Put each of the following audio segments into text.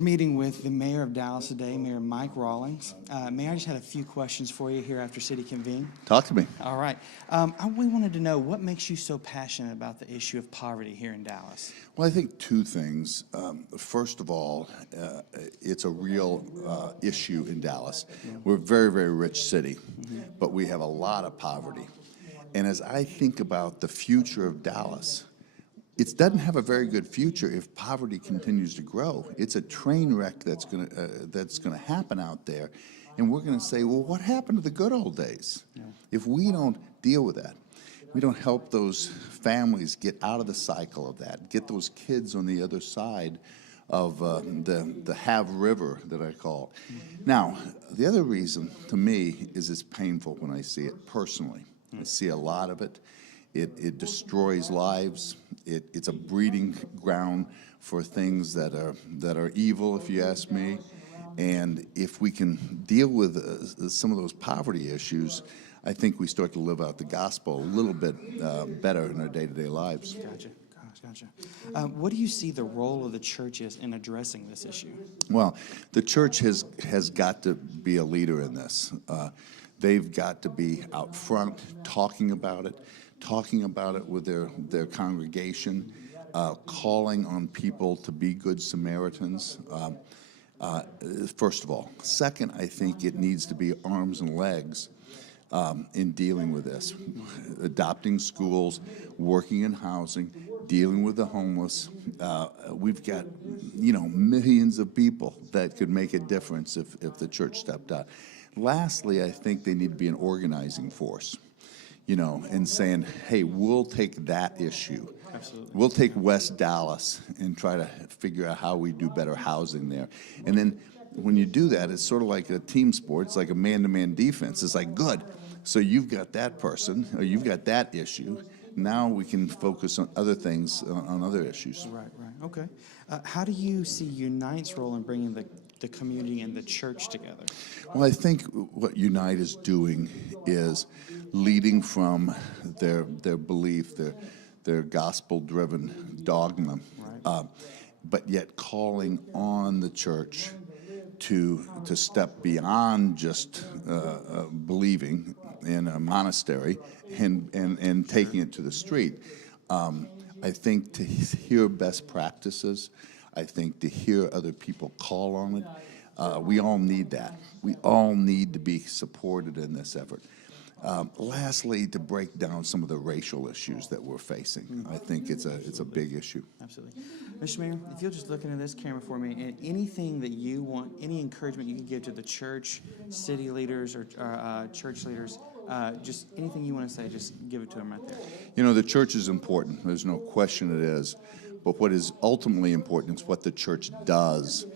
Meeting with the mayor of Dallas today, Mayor Mike Rawlings. Mayor, I just had a few questions for you here after City Convene. Talk to me. All right. We wanted to know what makes you so passionate about the issue of poverty here in Dallas? Well, I think two things. First of all, it's a real issue in Dallas. We're a very, very rich city, but we have a lot of poverty. And as I think about the future of Dallas, it doesn't have a very good future if poverty continues to grow. It's a train wreck that's gonna happen out there, and we're gonna say, well, what happened to the good old days? If we don't deal with that, we don't help those families get out of the cycle of that, get those kids on the other side of the Have River that I call it. Now, the other reason to me is it's painful when I see it personally. I see a lot of it. It destroys lives. It's a breeding ground for things that are evil, if you ask me. And if we can deal with some of those poverty issues, I think we start to live out the gospel a little bit better in our day-to-day lives. Gotcha. Gotcha. What do you see the role of the church is in addressing this issue? Well, the church has got to be a leader in this. They've got to be out front talking about it with their congregation, calling on people to be good Samaritans, first of all. Second, I think it needs to be arms and legs in dealing with this. Adopting schools, working in housing, dealing with the homeless. We've got, millions of people that could make a difference if the church stepped out. Lastly, I think they need to be an organizing force. And saying, hey, we'll take that issue. Absolutely. We'll take West Dallas and try to figure out how we do better housing there. And then when you do that, it's sort of like a team sport. It's like a man-to-man defense. It's like, good. So you've got that person, or you've got that issue. Now we can focus on other things, on other issues. Right. Okay. How do you see Unite's role in bringing the community and the church together? Well, I think what Unite is doing is leading from their belief, their gospel-driven dogma, Right. but yet calling on the church to step beyond just believing in a monastery and taking it to the street. I think to hear best practices, I think to hear other people call on it, we all need that. We all need to be supported in this effort. Lastly, to break down some of the racial issues that we're facing. I think it's a big issue. Absolutely. Mr. Mayor, if you'll just look into this camera for me, and anything that you want, any encouragement you can give to the church, city leaders, or church leaders, just anything you want to say, just give it to them right there. The church is important. There's no question it is. But what is ultimately important is what the church does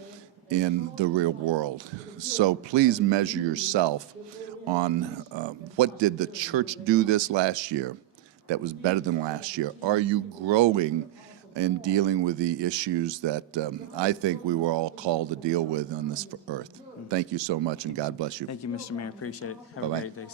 in the real world. So please measure yourself on what did the church do this last year that was better than last year? Are you growing and dealing with the issues that I think we were all called to deal with on this earth? Thank you so much, and God bless you. Thank you, Mr. Mayor. Appreciate it. Have a great day.